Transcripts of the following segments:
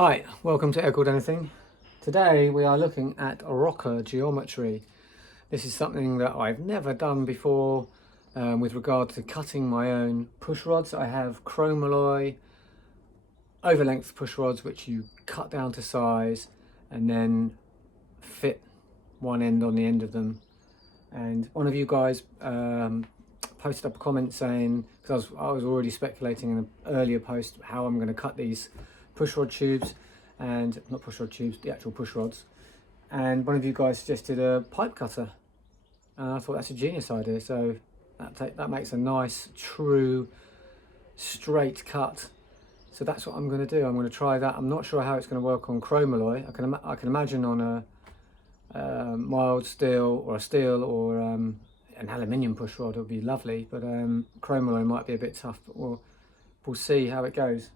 Hi, welcome to Air Called Anything. Today we are looking at rocker geometry. This is something that I've never done before with regard to cutting my own push rods. I have chromalloy overlength push rods which you cut down to size and then fit one end on the end of them. And one of you guys posted up a comment saying, because I was already speculating in an earlier post how I'm going to cut these push rod tubes, and not push rod tubes, the actual push rods, and one of you guys suggested a pipe cutter, and I thought that's a genius idea. So that makes a nice true straight cut. So that's what I'm going to do. I'm going to try that. I'm not sure how it's going to work on chromalloy. I can imagine on a mild steel or an aluminium push rod it would be lovely, but chromalloy might be a bit tough, but we'll see how it goes.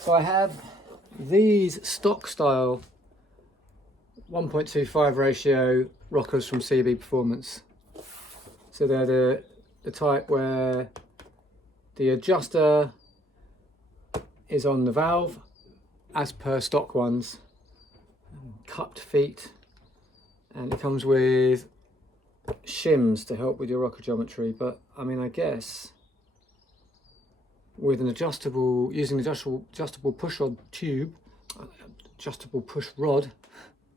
So I have these stock style 1.25 ratio rockers from CB Performance. So they're the type where the adjuster is on the valve as per stock ones, cupped feet, and it comes with shims to help with your rocker geometry. But I mean, I guess with using adjustable push rod tube, adjustable push rod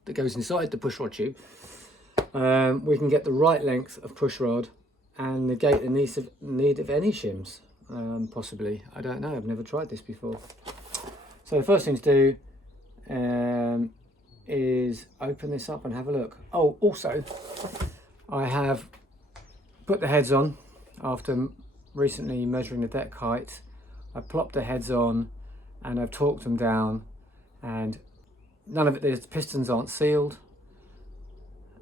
that goes inside the push rod tube, we can get the right length of push rod and negate the need of any shims, possibly. I don't know, I've never tried this before. So the first thing to do is open this up and have a look. Oh, also, I have put the heads on after recently measuring the deck height. I plopped the heads on and I've torqued them down, and none of it, the pistons aren't sealed,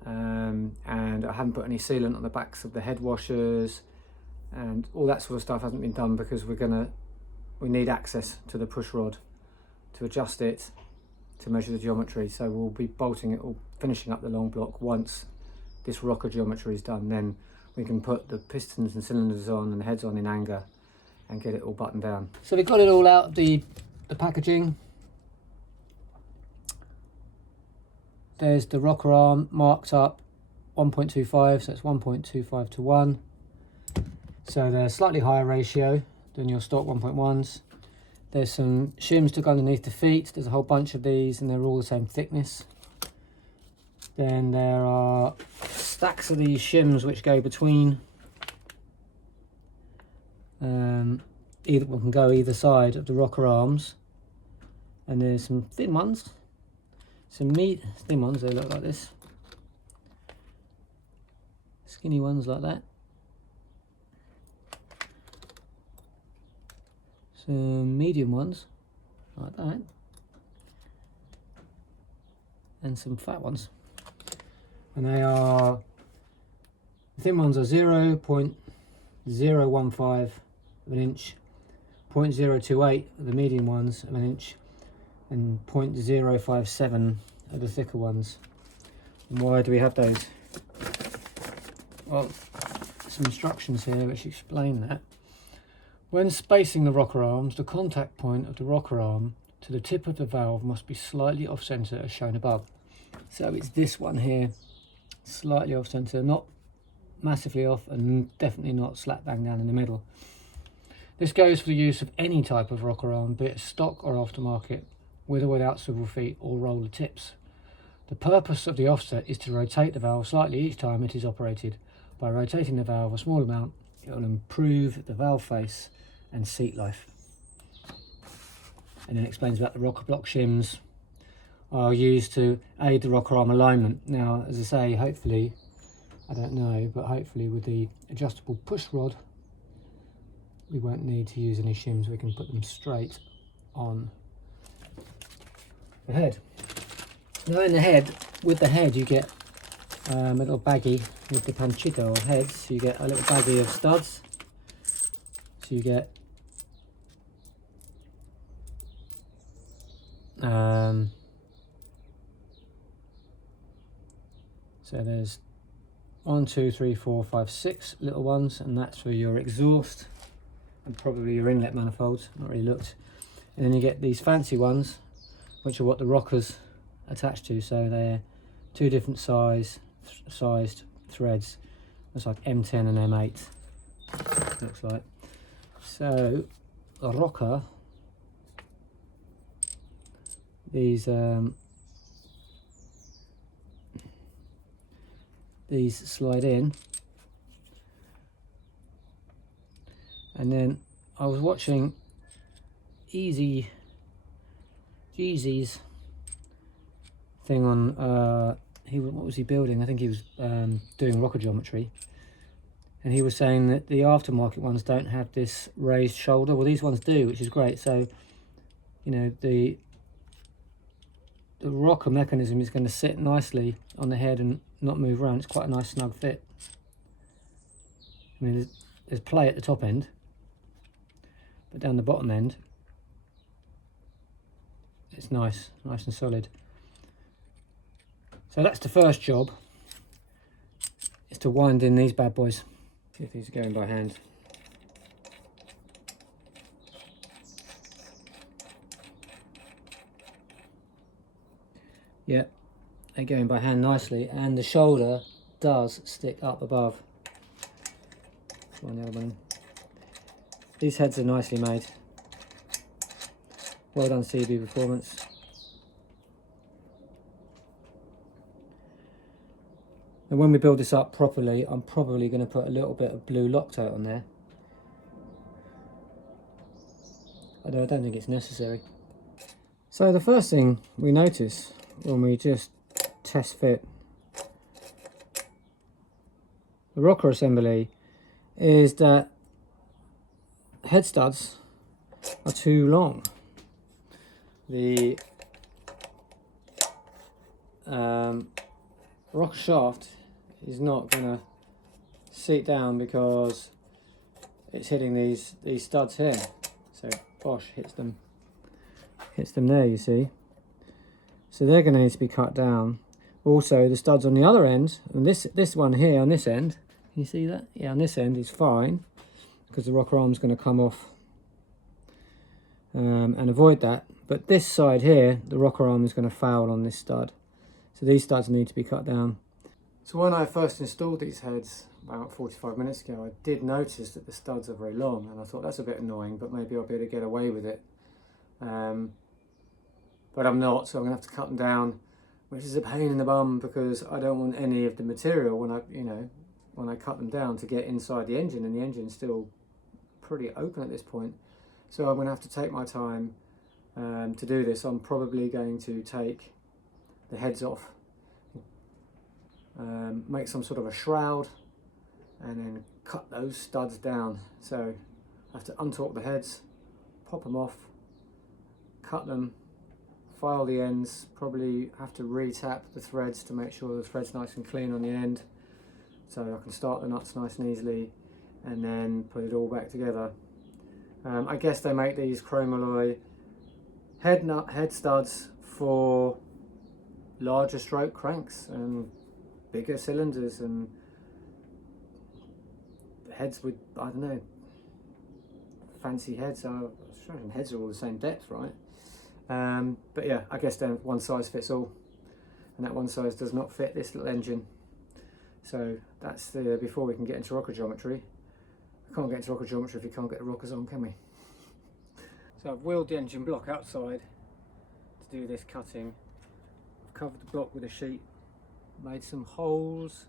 and I haven't put any sealant on the backs of the head washers, and all that sort of stuff hasn't been done because we need access to the push rod to adjust it, to measure the geometry. So we'll be bolting it or finishing up the long block once this rocker geometry is done. Then we can put the pistons and cylinders on and the heads on in anger and get it all buttoned down. So we've got it all out of the packaging. There's the rocker arm marked up 1.25, so it's 1.25 to 1. So they're a slightly higher ratio than your stock 1.1s. There's some shims to go underneath the feet. There's a whole bunch of these and they're all the same thickness. Then there are stacks of these shims which go between. Either one can go either side of the rocker arms, and there's some thin ones, thin ones. They look like this, skinny ones like that, some medium ones like that, and some fat ones. And they are, the thin ones are 0.015 of an inch, 0.028 of the medium ones of an inch, and 0.057 of the thicker ones. And why do we have those? Well, some instructions here which explain that. When spacing the rocker arms, the contact point of the rocker arm to the tip of the valve must be slightly off center as shown above. So it's this one here, slightly off center, not massively off, and definitely not slap bang down in the middle. This goes for the use of any type of rocker arm, be it stock or aftermarket, with or without swivel feet or roller tips. The purpose of the offset is to rotate the valve slightly each time it is operated. By rotating the valve a small amount, it will improve the valve face and seat life. And then explains about the rocker block shims are used to aid the rocker arm alignment. Now, as I say, hopefully, I don't know, but hopefully with the adjustable push rod, we won't need to use any shims. We can put them straight on the head. Now with the head you get a little baggie with the panchito or heads. So you get a little baggie of studs. So you get so there's 1, 2, 3, 4, 5, 6 little ones, and that's for your exhaust and probably your inlet manifolds. Not really looked. And then you get these fancy ones, which are what the rockers attach to. So they're two different sized threads. Looks like M10 and M8. Looks like. So the rocker, these slide in, and then I was watching Jeezy's thing on what was he building? I think he was doing rocker geometry, and he was saying that the aftermarket ones don't have this raised shoulder. Well, these ones do, which is great. So, you know, the rocker mechanism is going to sit nicely on the head and not move around. It's quite a nice snug fit. I mean, there's play at the top end, but down the bottom end, it's nice and solid. So that's the first job, is to wind in these bad boys. See if these are going by hand. Yeah, they're going by hand nicely, and the shoulder does stick up above. These heads are nicely made. Well done, CB Performance. And when we build this up properly, I'm probably going to put a little bit of blue Loctite on there. Although I don't think it's necessary. So the first thing we notice when we just test fit the rocker assembly is that head studs are too long. The rocker shaft is not going to seat down because it's hitting these studs here. So Bosch hits them there, you see. So they're going to need to be cut down. Also, the studs on the other end, and this one here on this end, can you see that? Yeah, on this end is fine because the rocker arm's going to come off and avoid that. But this side here, the rocker arm is going to foul on this stud. So these studs need to be cut down. So when I first installed these heads about 45 minutes ago, I did notice that the studs are very long, and I thought that's a bit annoying, but maybe I'll be able to get away with it. But I'm not, so I'm going to have to cut them down, which is a pain in the bum because I don't want any of the material when I cut them down to get inside the engine, and the engine's still pretty open at this point. So I'm going to have to take my time to do this. I'm probably going to take the heads off, make some sort of a shroud, and then cut those studs down. So I have to untorque the heads, pop them off, cut them, file the ends, probably have to re-tap the threads to make sure the thread's nice and clean on the end, so I can start the nuts nice and easily, and then put it all back together. I guess they make these chrome alloy head studs for larger stroke cranks and bigger cylinders and heads with, I don't know, fancy heads. Heads are all the same depth, right? But yeah, I guess then one size fits all, and that one size does not fit this little engine. So that's before we can get into rocker geometry. We can't get into rocker geometry if we can't get the rockers on, can we? So I've wheeled the engine block outside to do this cutting. I've covered the block with a sheet, made some holes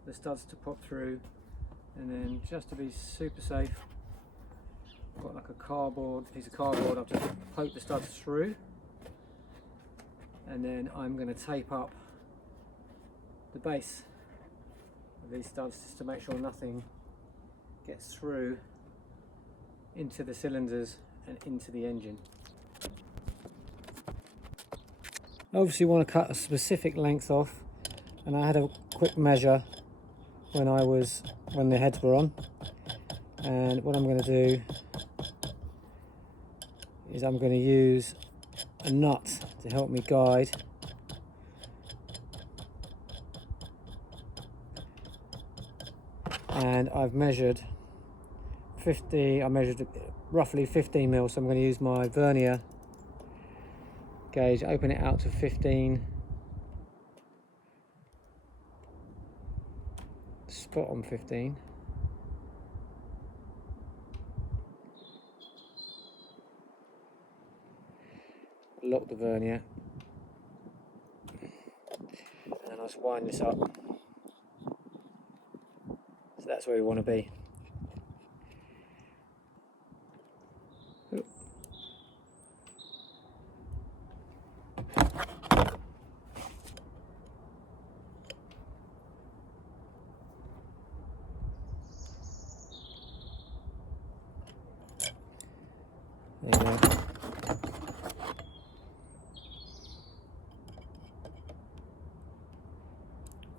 for the studs to pop through, and then just to be super safe, I've got like a piece of cardboard. I've just poked the studs through, and then I'm going to tape up the base of these studs just to make sure nothing gets through into the cylinders and into the engine. I obviously want to cut a specific length off, and I had a quick measure when the heads were on, and what I'm going to do is I'm going to use a nut to help me guide. And I've measured 50, I measured it roughly 15 mil, so I'm going to use my vernier gauge, open it out to 15, spot on 15. Lock the vernier, and I'll just wind this up. So that's where we want to be.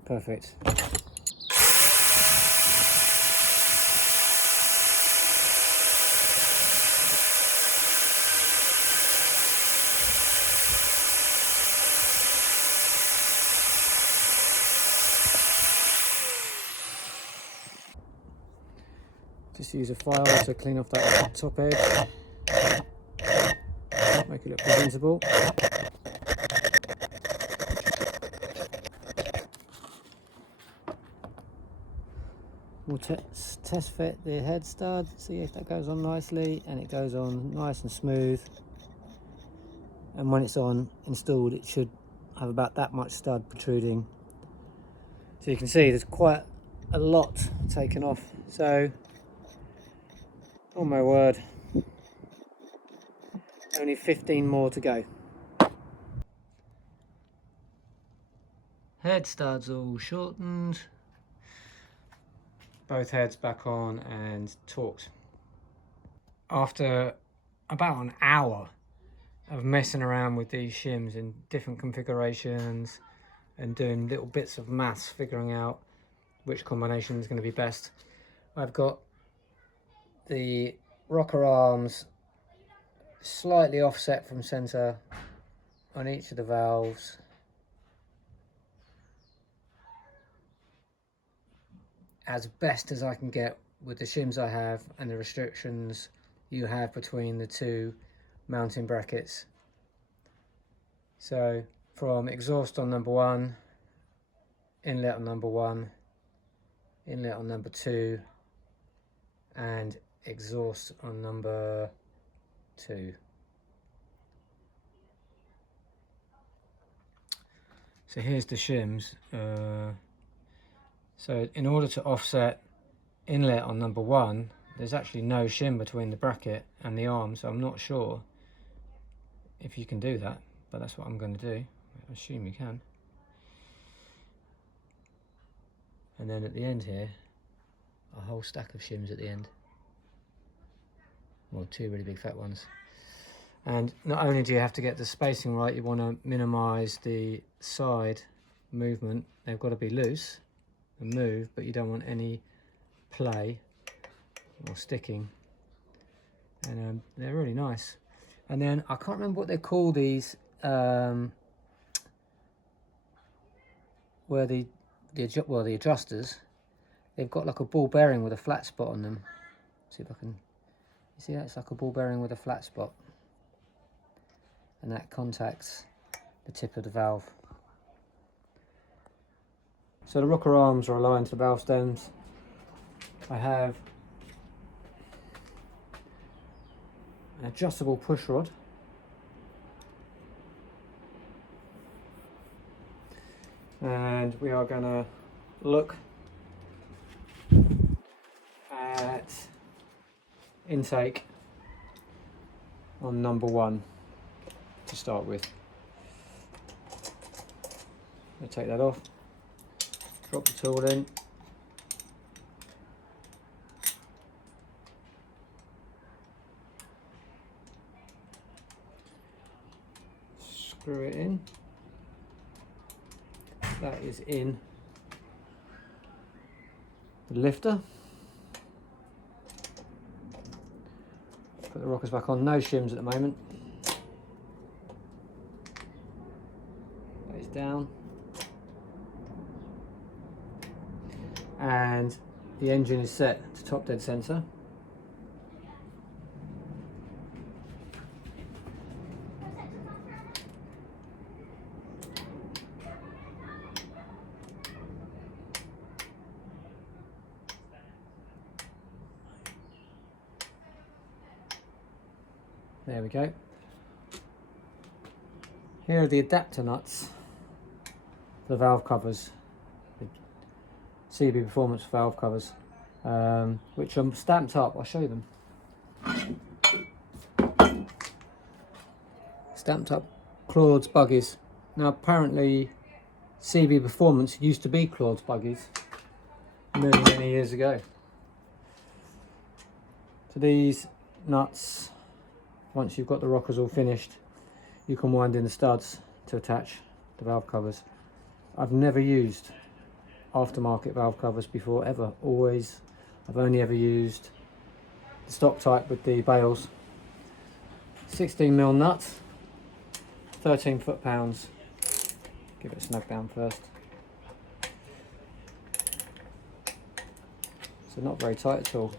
Perfect. Just use a file to clean off that top edge, make it look presentable. We'll test fit the head stud, see if that goes on nicely, and it goes on nice and smooth. And when it's on installed, it should have about that much stud protruding. So you can see there's quite a lot taken off. So, oh my word, only 15 more to go. Head studs all shortened. Both heads back on and torqued. After about an hour of messing around with these shims in different configurations and doing little bits of maths, figuring out which combination is going to be best, I've got the rocker arms slightly offset from center on each of the valves. As best as I can get with the shims I have and the restrictions you have between the two mounting brackets. So from exhaust on number 1, inlet on number 1, inlet on number 2, and exhaust on number 2. So here's the shims. So in order to offset inlet on number 1, there's actually no shim between the bracket and the arm, so I'm not sure if you can do that, but that's what I'm going to do. I assume you can. And then at the end here, a whole stack of shims at the end. Well, 2 really big fat ones. And not only do you have to get the spacing right, you want to minimise the side movement. They've got to be loose and move, but you don't want any play or sticking. And they're really nice. And then I can't remember what they call these, where the adjusters, they've got like a ball bearing with a flat spot on them. See if I can, you see that? It's like a ball bearing with a flat spot, and that contacts the tip of the valve. So the rocker arms are aligned to the valve stems. I have an adjustable push rod. And we are going to look at intake on number 1 to start with. I'll take that off. Drop the tool in. Screw it in. That is in the lifter. Put the rockers back on. No shims at the moment. That is down. And the engine is set to top dead center. There we go. Here are the adapter nuts for the valve covers, the CB Performance valve covers, which are stamped up. I'll show you them. Stamped up Claude's buggies. Now apparently CB Performance used to be Claude's buggies many years ago. So these nuts, once you've got the rockers all finished, you can wind in the studs to attach the valve covers. I've never used aftermarket valve covers before, ever. I've only ever used the stock type with the bales. 16mm nut, 13 foot-pounds. Give it a snug down first. So not very tight at all.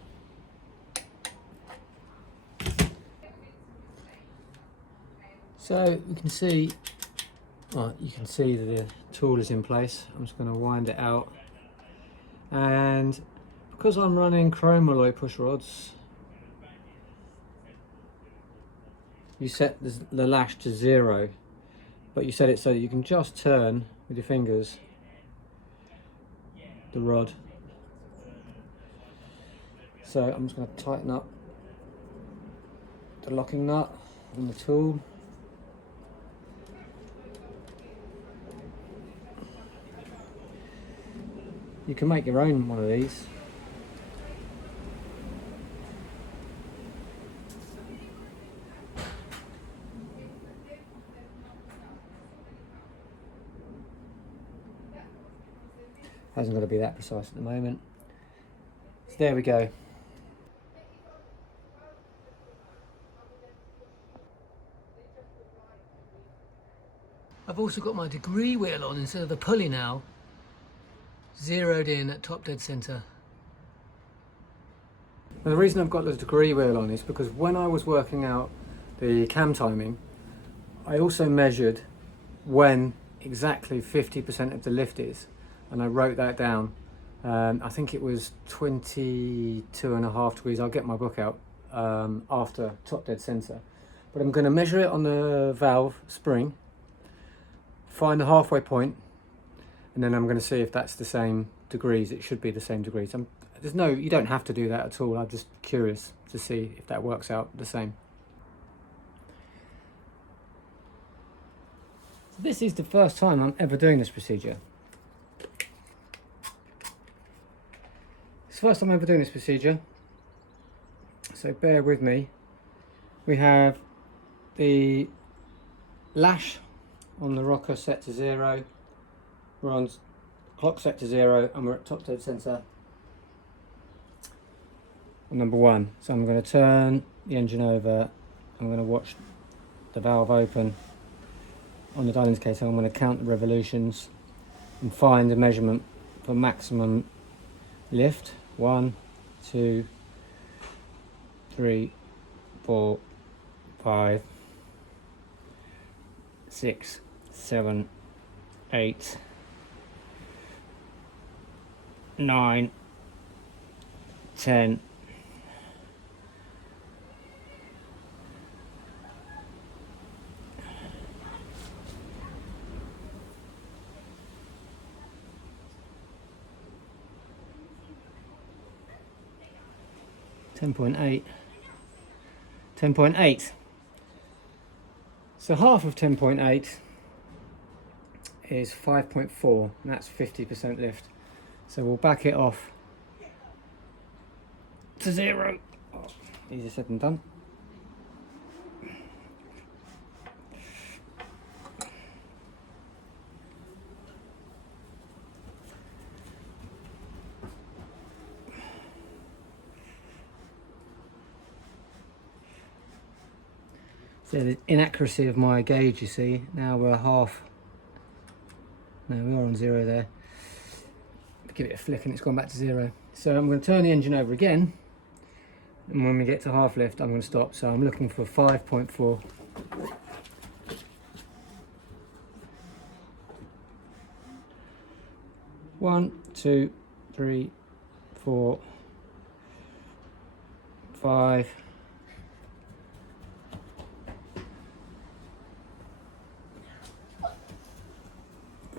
So you can see, well, you can see that the tool is in place. I'm just going to wind it out, and because I'm running chrome alloy push rods, you set the lash to 0, but you set it so that you can just turn with your fingers the rod. So I'm just going to tighten up the locking nut on the tool. You can make your own one of these. Hasn't got to be that precise at the moment. So there we go. I've also got my degree wheel on instead of the pulley now. Zeroed in at top dead centre. Now the reason I've got the degree wheel on is because when I was working out the cam timing, I also measured when exactly 50% of the lift is, and I wrote that down. I think it was 22.5 degrees. I'll get my book out after top dead centre. But I'm going to measure it on the valve spring, find the halfway point, and then I'm going to see if that's the same degrees. It should be the same degrees. You don't have to do that at all. I'm just curious to see if that works out the same. So this is the first time I'm ever doing this procedure. It's the first time I'm ever doing this procedure, so bear with me. We have the lash on the rocker set to 0. We're on clock set to 0, and we're at top dead centre on number 1. So I'm going to turn the engine over. I'm going to watch the valve open on the dial indicator. I'm going to count the revolutions and find the measurement for maximum lift. 1, 2, 3, 4, 5, 6, 7, 8, 9, 10, 10.8, 10.8. So half of 10.8 is 5.4, and that's 50% lift. So we'll back it off to 0. Oh, easier said than done. So the inaccuracy of my gauge, you see, now we're half. No, we are on 0 there. Give it a flick and it's gone back to 0. So I'm going to turn the engine over again, and when we get to half lift I'm going to stop. So I'm looking for 5.4. One, 2, 3, 4, 5,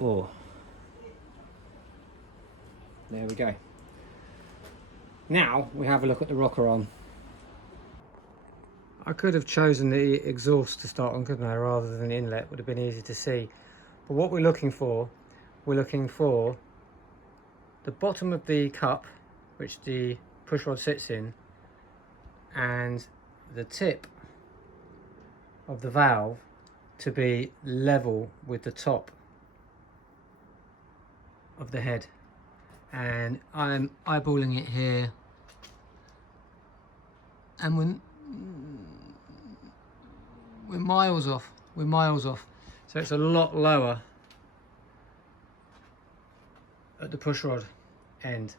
Oh, there we go. Now we have a look at the rocker arm. I could have chosen the exhaust to start on, couldn't I, rather than the inlet. Would have been easy to see. But what we're looking for the bottom of the cup, which the push rod sits in, and the tip of the valve to be level with the top of the head. And I'm eyeballing it here, and we're miles off. So it's a lot lower at the push rod end.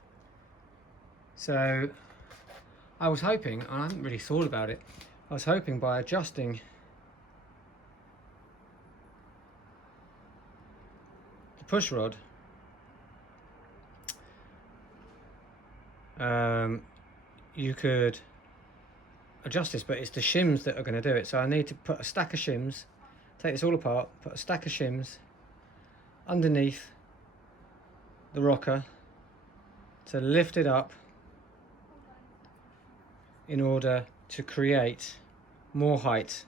So I was hoping, and I hadn't really thought about it, I was hoping by adjusting the push rod, you could adjust this, but it's the shims that are going to do it. So I need to put a stack of shims, take this all apart, put a stack of shims underneath the rocker to lift it up in order to create more height,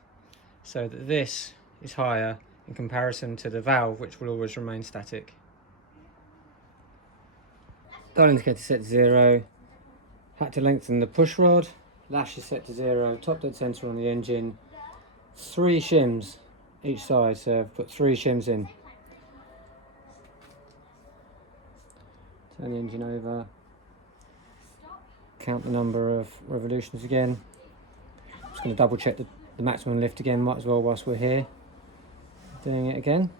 so that this is higher in comparison to the valve, which will always remain static. Dial indicator set to 0. Had to lengthen the push rod. Lash is set to 0. Top dead center on the engine. 3 shims each side, so I've put 3 shims in. Turn the engine over. Count the number of revolutions again. Just going to double check the maximum lift again, might as well whilst we're here. Doing it again.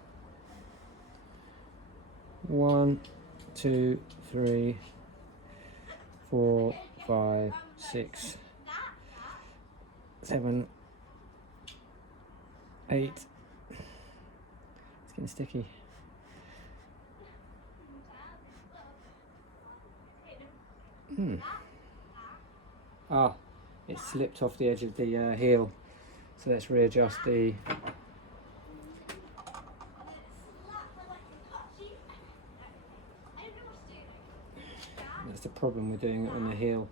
1, 2, 3, 4, 5, 6, 7, 8. It's getting sticky. Ah, it slipped off the edge of the heel. So let's readjust the... That's the problem with doing it on the heel.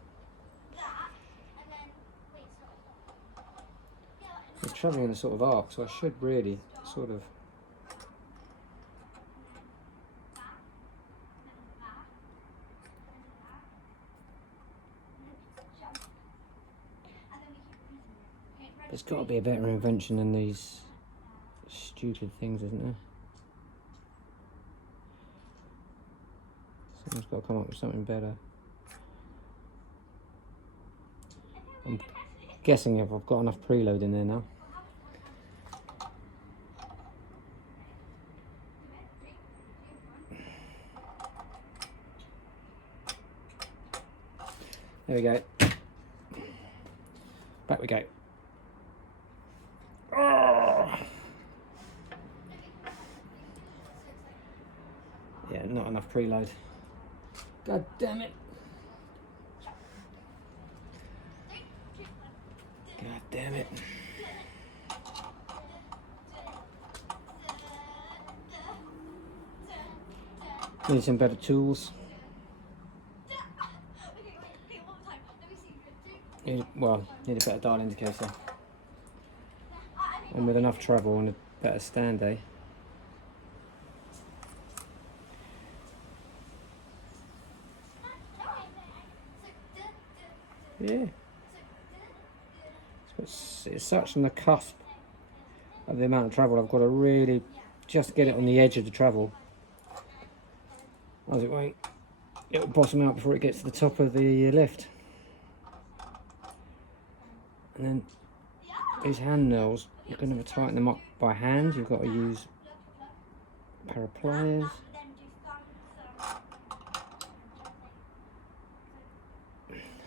It's travelling in a sort of arc, so I should really sort of... There's got to be a better invention than these stupid things, isn't there? Someone's got to come up with something better. I'm guessing if I've got enough preload in there now. There we go. Back we go. Yeah, not enough preload. God damn it. God damn it. Need some better tools. Need a better dial indicator. And with enough travel and a better stand, eh? Yeah. It's such on the cusp of the amount of travel. I've got to really just get it on the edge of the travel. Otherwise it won't. It'll bottom out before it gets to the top of the lift. And then these hand nails, you're going to tighten them up by hand. You've got to use a pair of pliers.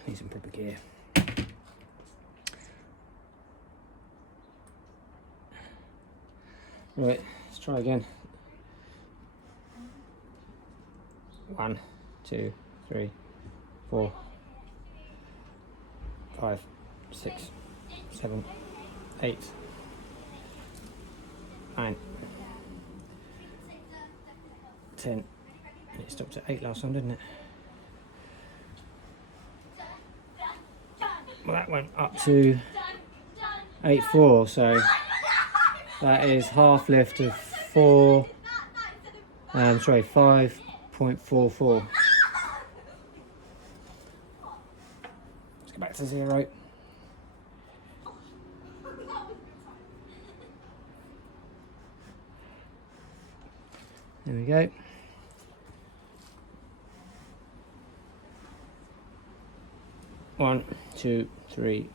Need some proper gear. Right, let's try again. 1, 2, 3, 4, 5, 6, 7, 8, 9, 10. And it stopped at 8 last time, didn't it? Well, that went up to 8.4, so that is half lift of 5.44. Let's go back to 0. There we go. One, two, three,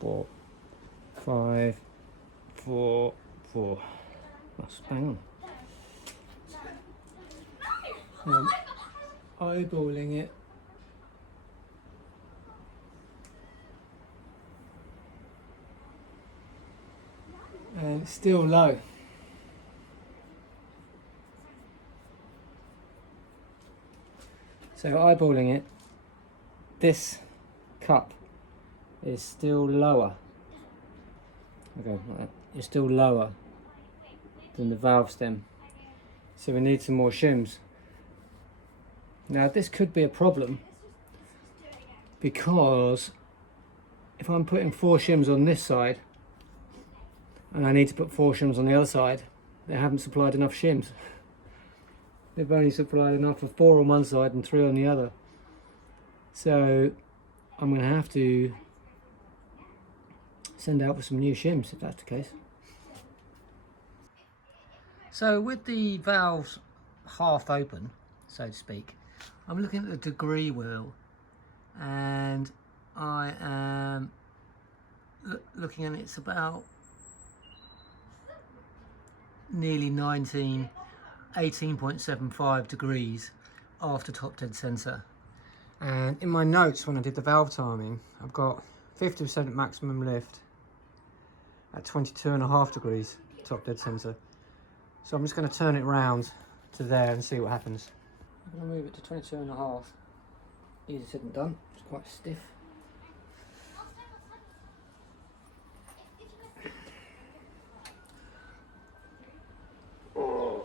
4, 5, 4, 4. That's bang on. Eyeballing it. And it's still low. So eyeballing it, this cup is still lower. Okay, like that. It's still lower than the valve stem. So we need some more shims. Now this could be a problem because if I'm putting 4 shims on this side and I need to put 4 shims on the other side, they haven't supplied enough shims. They've only supplied enough for 4 on one side and 3 on the other. So I'm going to have to send out for some new shims if that's the case. So with the valves half open, so to speak, I'm looking at the degree wheel and I am looking at it's about nearly 18.75 degrees after top dead center. And in my notes when I did the valve timing, I've got 50% maximum lift at 22.5 degrees top dead center. So I'm just going to turn it round to there and see what happens. I'm going to move it to 22.5. Easy said than done, it's quite stiff. Oh.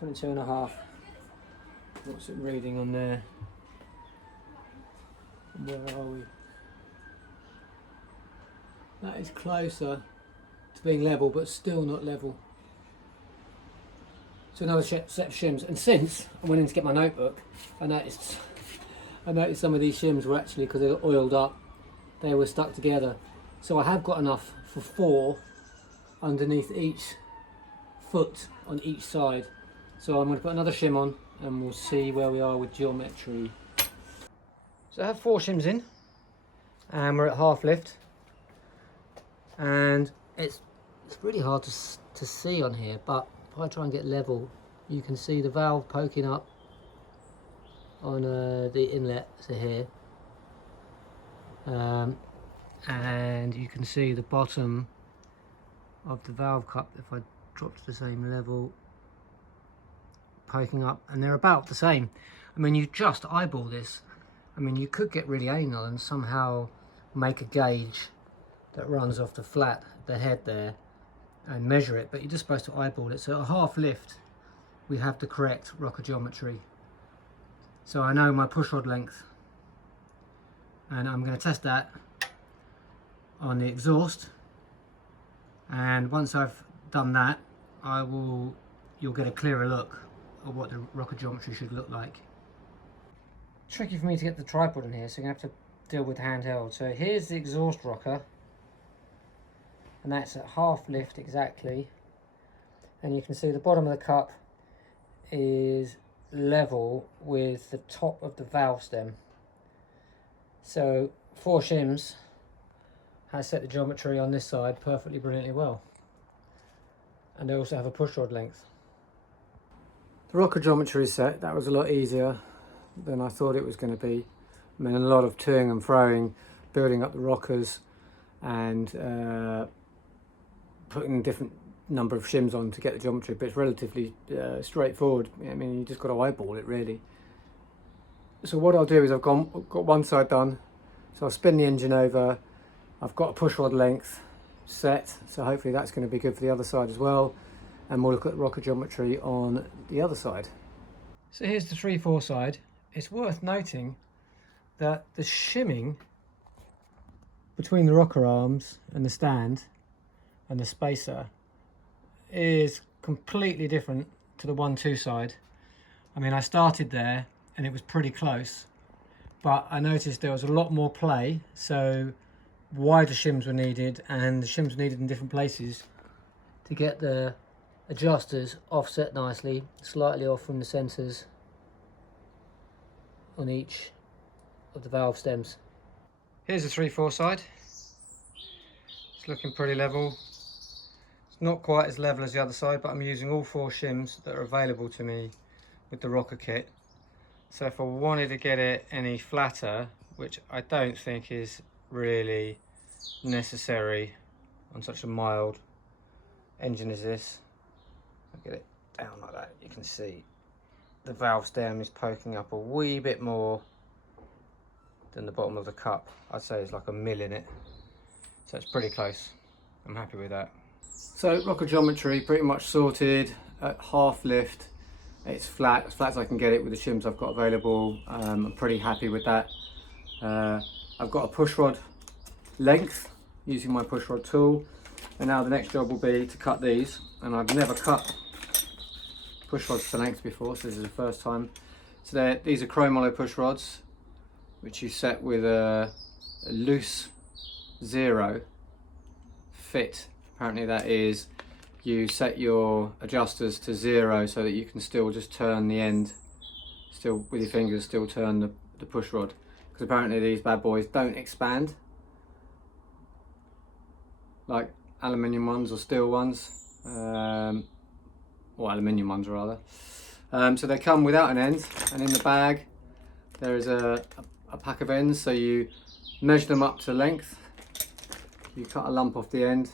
$22.5. What's it reading on there? Where are we? That is closer to being level, but still not level. So another set of shims. And since I went in to get my notebook, I noticed some of these shims were actually, because they were oiled up, they were stuck together. So I have got enough for 4 underneath each foot on each side. So I'm going to put another shim on and we'll see where we are with geometry. So I have 4 shims in and we're at half lift, and it's really hard to see on here, but if I try and get level, you can see the valve poking up on the inlet to here, and you can see the bottom of the valve cup, if I drop to the same level, poking up, and they're about the same. I mean, you just eyeball this. I mean, you could get really anal and somehow make a gauge that runs off the flat, the head there, and measure it, but you're just supposed to eyeball it. So at half lift, we have the correct rocker geometry. So I know my push rod length, and I'm going to test that on the exhaust. And once I've done that, you'll get a clearer look at what the rocker geometry should look like. Tricky for me to get the tripod in here, so you're going to have to deal with handheld. So here's the exhaust rocker, and that's at half lift exactly. And you can see the bottom of the cup is level with the top of the valve stem. So 4 shims has set the geometry on this side perfectly brilliantly well. And they also have a push rod length. The rocker geometry is set. That was a lot easier than I thought it was going to be. I mean, a lot of toing and froing, building up the rockers and putting different number of shims on to get the geometry, but it's relatively straightforward. I mean, you just got to eyeball it really. So what I'll do is I've got one side done, So I'll spin the engine over. I've got a push rod length set, so hopefully that's going to be good for the other side as well. And we'll look at rocker geometry on the other side. So here's the 3/4 side. It's worth noting that the shimming between the rocker arms and the stand and the spacer is completely different to the 1/2 side. I mean, I started there and it was pretty close, but I noticed there was a lot more play, so wider shims were needed, and the shims were needed in different places to get the adjusters offset nicely, slightly off from the sensors on each of the valve stems. Here's the 3/4 side. It's looking pretty level. It's not quite as level as the other side, but I'm using all 4 shims that are available to me with the rocker kit. So if I wanted to get it any flatter, which I don't think is really necessary on such a mild engine as this, I'll get it down like that. You can see the valve stem is poking up a wee bit more than the bottom of the cup. I'd say it's like a mil in it, so it's pretty close. I'm happy with that. So rocker geometry pretty much sorted at half lift. It's flat, as flat as I can get it with the shims I've got available. I'm pretty happy with that. I've got a push rod length using my push rod tool, and now the next job will be to cut these. And I've never cut push rods to length before, so this is the first time. So these are chrome hollow push rods, which you set with a loose 0 fit. Apparently that is, you set your adjusters to 0 so that you can still just turn the end, still with your fingers, still turn the push rod, because apparently these bad boys don't expand like aluminium ones or steel ones, or aluminium ones rather. So they come without an end, and in the bag there is a pack of ends, so you measure them up to length, you cut a lump off the end,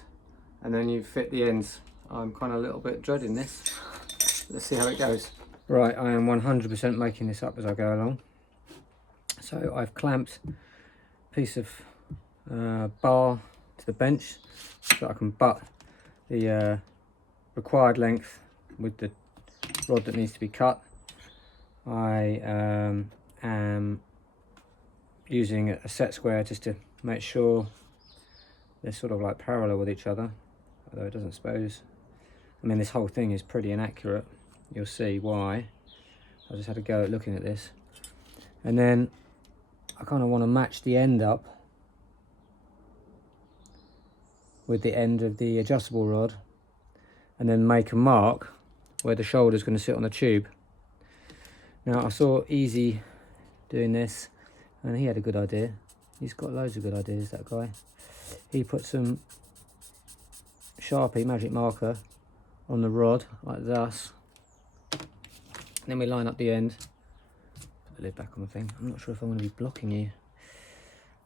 and then you fit the ends. I'm kind of a little bit dreading this. Let's see how it goes. Right, I am 100% making this up as I go along. So I've clamped a piece of bar to the bench so I can butt the required length with the rod that needs to be cut. I am using a set square just to make sure they're sort of like parallel with each other, although it doesn't suppose. I mean, this whole thing is pretty inaccurate. You'll see why. I just had a go at looking at this. And then I kind of want to match the end up with the end of the adjustable rod, and then make a mark where the shoulder is going to sit on the tube. Now, I saw Easy doing this, and he had a good idea. He's got loads of good ideas, that guy. He put some Sharpie magic marker on the rod like this, and then we line up the end. Put the lid back on the thing. I'm not sure if I'm going to be blocking you.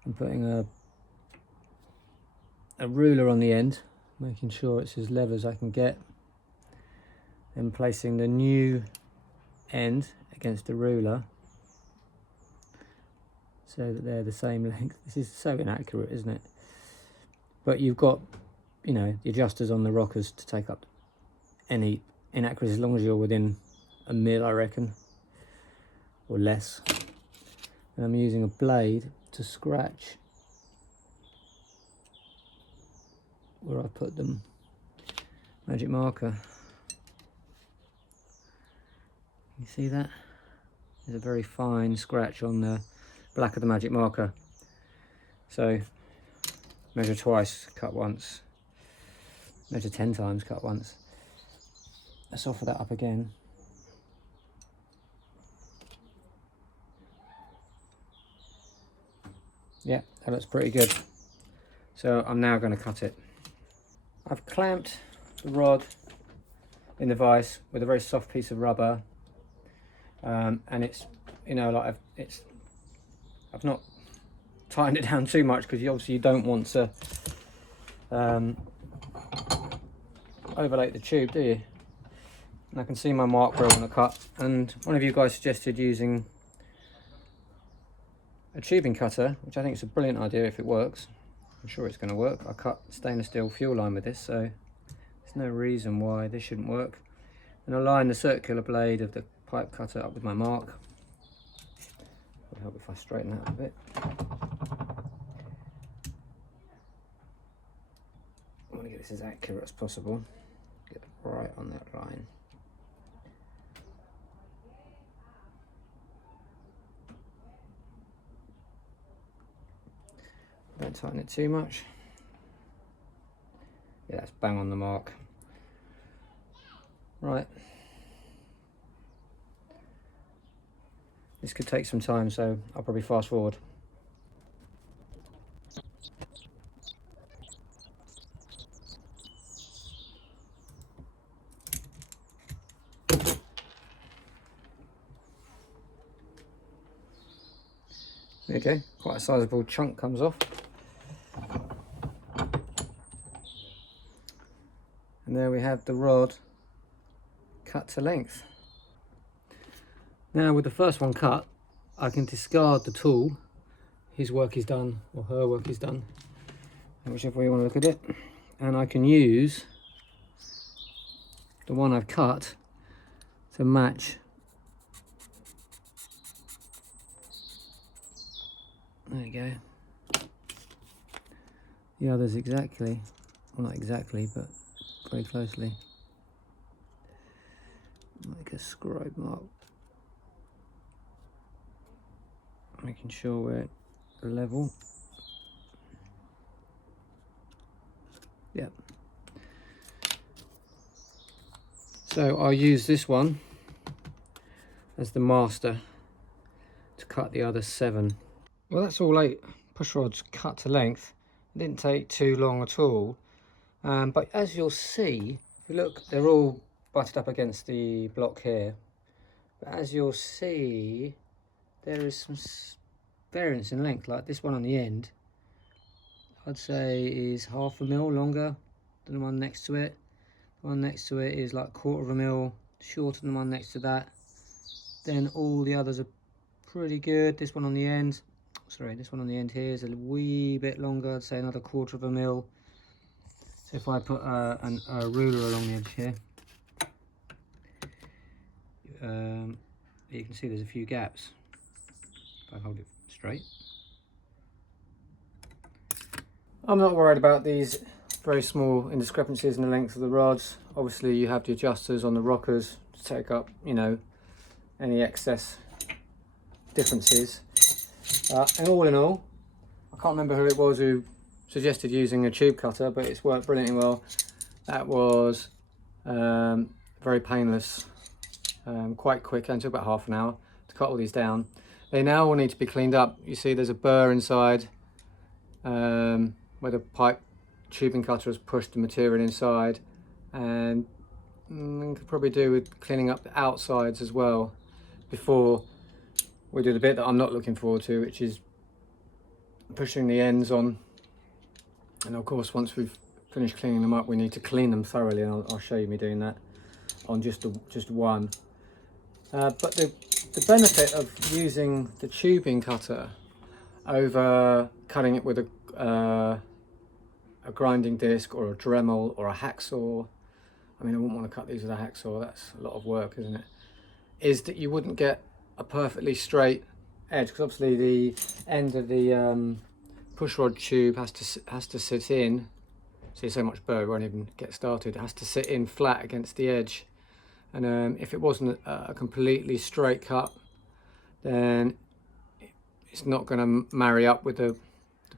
I'm putting a ruler on the end, making sure it's as level as I can get, then placing the new end against the ruler so that they're the same length. This is so inaccurate, isn't it? But you've got, you know, the adjusters on the rockers to take up any inaccuracy, as long as you're within a mil, I reckon, or less. And I'm using a blade to scratch where I put them. Magic marker. You see that? There's a very fine scratch on the black of the magic marker. So measure twice, cut once. Measure 10 times, cut once. Let's offer that up again. Yeah, that looks pretty good. So I'm now going to cut it. I've clamped the rod in the vise with a very soft piece of rubber, and it's, you know, like I've not tightened it down too much, because obviously you don't want to overlay the tube, do you? And I can see my mark where I want to cut, and one of you guys suggested using a tubing cutter, which I think is a brilliant idea if it works. I'm sure it's going to work. I cut stainless steel fuel line with this, so there's no reason why this shouldn't work. And I line the circular blade of the pipe cutter up with my mark. It'll help if I straighten that a bit. I want to get this as accurate as possible. Get right on that line. Don't tighten it too much. Yeah, that's bang on the mark. Right. This could take some time, so I'll probably fast forward. There you go, quite a sizable chunk comes off. And there we have the rod cut to length. Now with the first one cut, I can discard the tool. His work is done, or her work is done, whichever way you want to look at it. And I can use the one I've cut to match there you go. The others exactly, well not exactly, but very closely. Make a scribe mark, making sure we're level. Yep. So I'll use this one as the master to cut the other 7. Well, that's all 8 push rods cut to length. It didn't take too long at all. But as you'll see, if you look, they're all butted up against the block here. But as you'll see, there is some variance in length, like this one on the end. I'd say is 1/2 mil longer than the one next to it. The one next to it is like 1/4 mil shorter than the one next to that. Then all the others are pretty good. This one on the end, sorry, this one on the end here is a wee bit longer. I'd say another 1/4 mil. So if I put a ruler along the edge here, you can see there's a few gaps. If I hold it straight. I'm not worried about these very small indiscrepancies in the length of the rods. Obviously you have the adjusters on the rockers to take up, you know, any excess differences. And all in all, I can't remember who it was who suggested using a tube cutter, but it's worked brilliantly well. That was very painless, quite quick, and took about half an hour to cut all these down. They now all need to be cleaned up. You see there's a burr inside where the pipe tubing cutter has pushed the material inside, and could probably do with cleaning up the outsides as well before we do the bit that I'm not looking forward to, which is pushing the ends on. And of course, once we've finished cleaning them up, we need to clean them thoroughly, and I'll show you me doing that on just one. But the benefit of using the tubing cutter over cutting it with a grinding disc or a Dremel or a hacksaw, I mean, I wouldn't want to cut these with a hacksaw, that's a lot of work, isn't it? Is that you wouldn't get a perfectly straight edge, because obviously the end of the push rod tube has to sit in. See, so much burr, won't even get started. It has to sit in flat against the edge, and if it wasn't a completely straight cut, then it's not going to marry up with the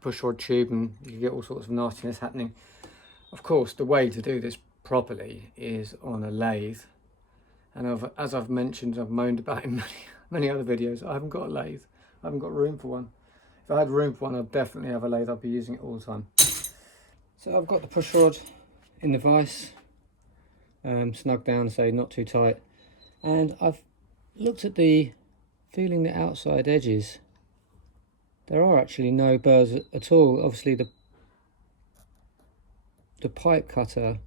push rod tube, and you get all sorts of nastiness happening. Of course, the way to do this properly is on a lathe, and as I've mentioned, I've moaned about in many other videos, I haven't got a lathe. I haven't got room for one. If I had room for one, I'd definitely have a lathe. I'd be using it all the time. So I've got the push rod in the vise, snug down, so not too tight. And I've looked at feeling the outside edges. There are actually no burrs at all. Obviously the pipe cutter,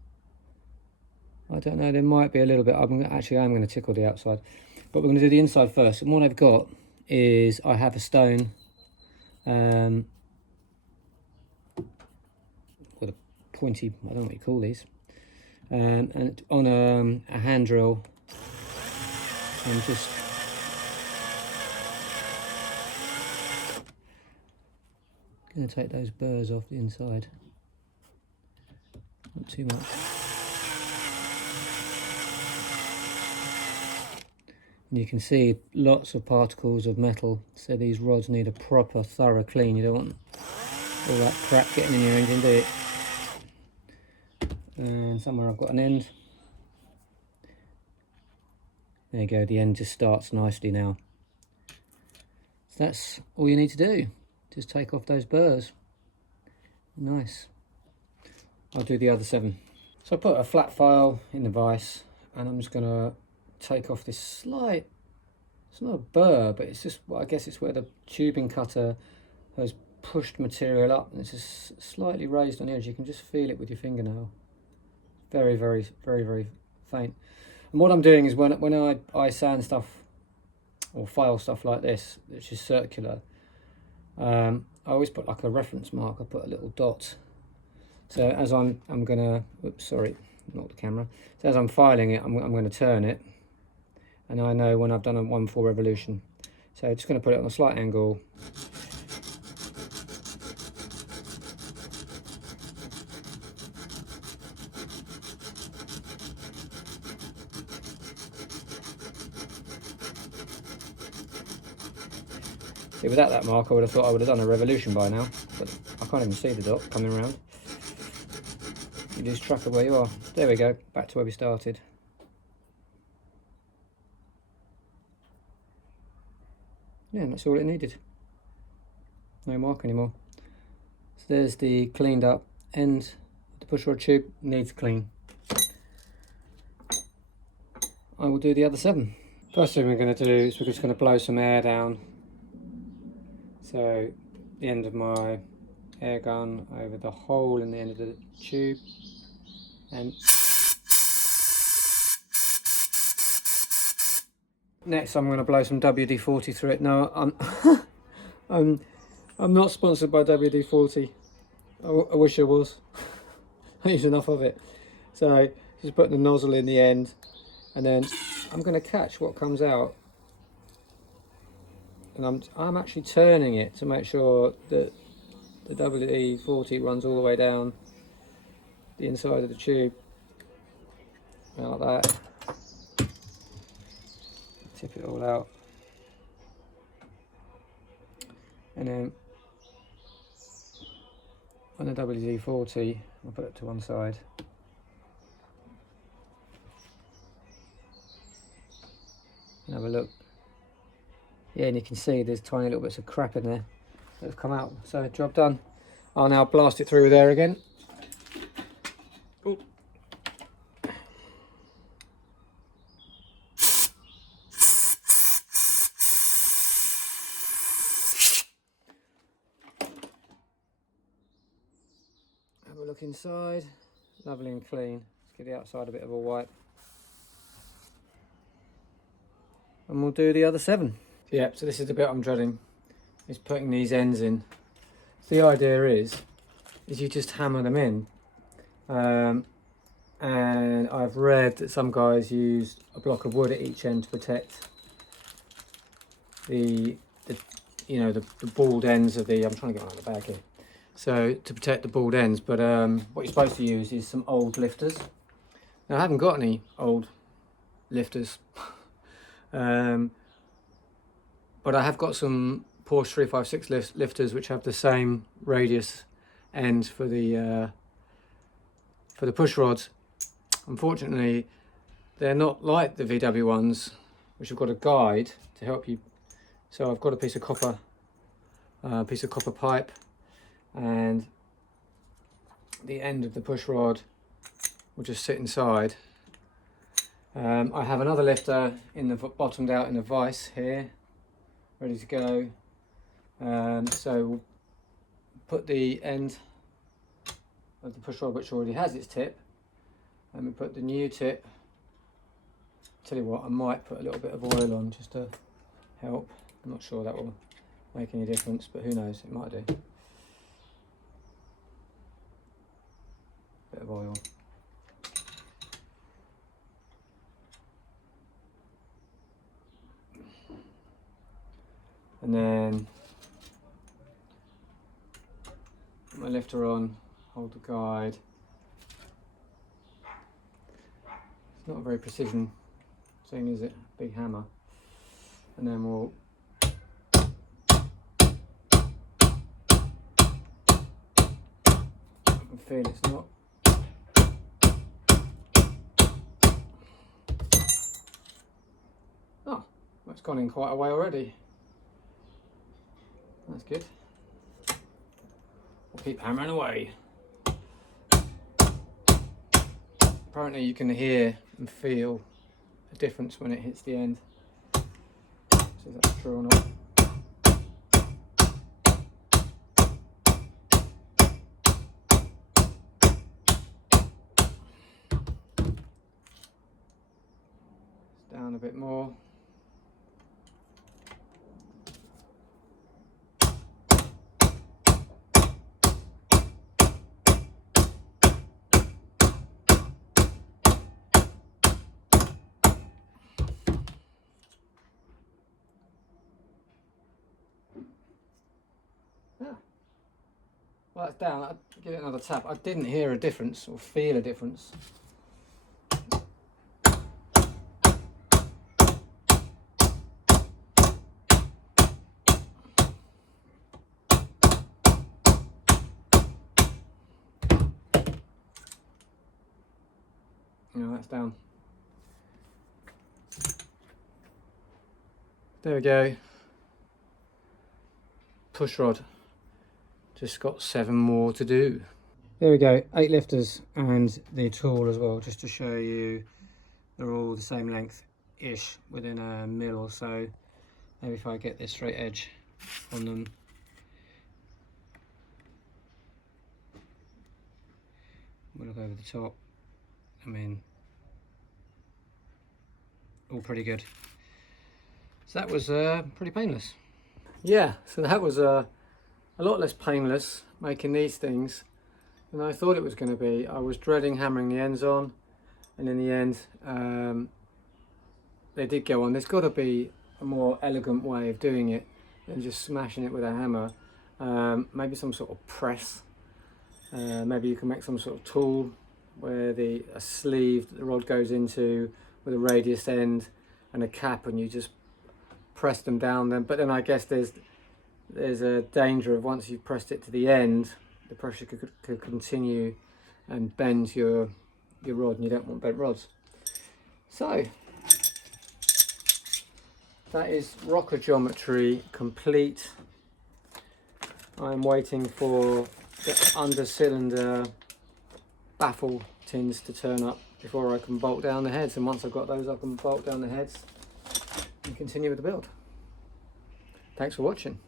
I don't know, there might be a little bit. I'm going to tickle the outside, but we're going to do the inside first. And what I've got is I have a stone with a pointy, I don't know what you call these, and on a hand drill, and just going to take those burrs off the inside, not too much. And you can see lots of particles of metal, so these rods need a proper thorough clean. You don't want all that crap getting in your engine, do you? And somewhere I've got an end. There you go, the end just starts nicely now. So that's all you need to do. Just take off those burrs. Nice. I'll do the other 7. So I put a flat file in the vise, and I'm just going to take off this slight, it's not a burr, but it's just, well, I guess it's where the tubing cutter has pushed material up, and it's just slightly raised on the edge. You can just feel it with your fingernail. Very, very, very, very faint. And what I'm doing is when I sand stuff or file stuff like this, which is circular, I always put like a reference mark. I put a little dot. So as I'm gonna, oops, sorry, not the camera. So as I'm filing it, I'm going to turn it, and I know when I've done a 1 full revolution. So I'm just going to put it on a slight angle. See, without that mark, I would have thought I would have done a revolution by now, but I can't even see the dot coming around. You lose track of where you are. There we go, back to where we started. Yeah, that's all it needed. No mark anymore. So there's the cleaned up end of the pushrod tube, needs clean. I will do the other 7. First thing we're going to do is we're just going to blow some air down. So the end of my air gun over the hole in the end of the tube, and next I'm going to blow some WD-40 through it. Now I'm not sponsored by WD-40. I wish I was. I use enough of it. So just put the nozzle in the end, and then I'm going to catch what comes out, and I'm actually turning it to make sure that the WD-40 runs all the way down the inside of the tube, like that. Tip it all out, and then on the WD-40 I'll put it to one side. And have a look. Yeah, and you can see there's tiny little bits of crap in there that have come out. So job done. I'll now blast it through with air again. Ooh. Have a look inside. Lovely and clean. Let's give the outside a bit of a wipe. And we'll do the other 7. Yeah, so this is the bit I'm dreading, is putting these ends in. So the idea is you just hammer them in. And I've read that some guys use a block of wood at each end to protect the bald ends of the, I'm trying to get one out of the bag here. So to protect the bald ends, but what you're supposed to use is some old lifters. Now I haven't got any old lifters. But I have got some Porsche 356 lifters which have the same radius ends for the push rods. Unfortunately, they're not like the VW ones, which have got a guide to help you. So I've got a piece of copper pipe, and the end of the push rod will just sit inside. I have another lifter in the bottomed out in a vise here, ready to go. So we'll put the end of the push rod, which already has its tip, and we put the new tip. Tell you what, I might put a little bit of oil on just to help. I'm not sure that will make any difference, but who knows, it might do. Bit of oil. And then put my lifter on, hold the guide. It's not a very precision thing, is it? Big hammer. And then we'll feel it's not. Oh, well, it's gone in quite a way already. That's good. We'll keep hammering away. Apparently you can hear and feel a difference when it hits the end. See if that's true or not. Down a bit more. Yeah. Well, that's down. I'll give it another tap. I didn't hear a difference or feel a difference. That's down. There we go. Push rod. Just got 7 more to do. There we go, 8 lifters and the tool as well, just to show you they're all the same length-ish, within a mil or so. Maybe if I get this straight edge on them. We'll look over the top. I mean, all pretty good. So that was pretty painless. Yeah, so that was a lot less painless making these things than I thought it was going to be. I was dreading hammering the ends on, and in the end they did go on. There's got to be a more elegant way of doing it than just smashing it with a hammer. Maybe some sort of press. Maybe you can make some sort of tool where a sleeve that the rod goes into with a radius end and a cap, and you just press them down then. But then I guess there's a danger of, once you've pressed it to the end, the pressure could continue and bend your rod, and you don't want bent rods. So that is rocker geometry complete. I'm waiting for the under cylinder baffle tins to turn up before I can bolt down the heads, and once I've got those I can bolt down the heads and continue with the build. Thanks for watching.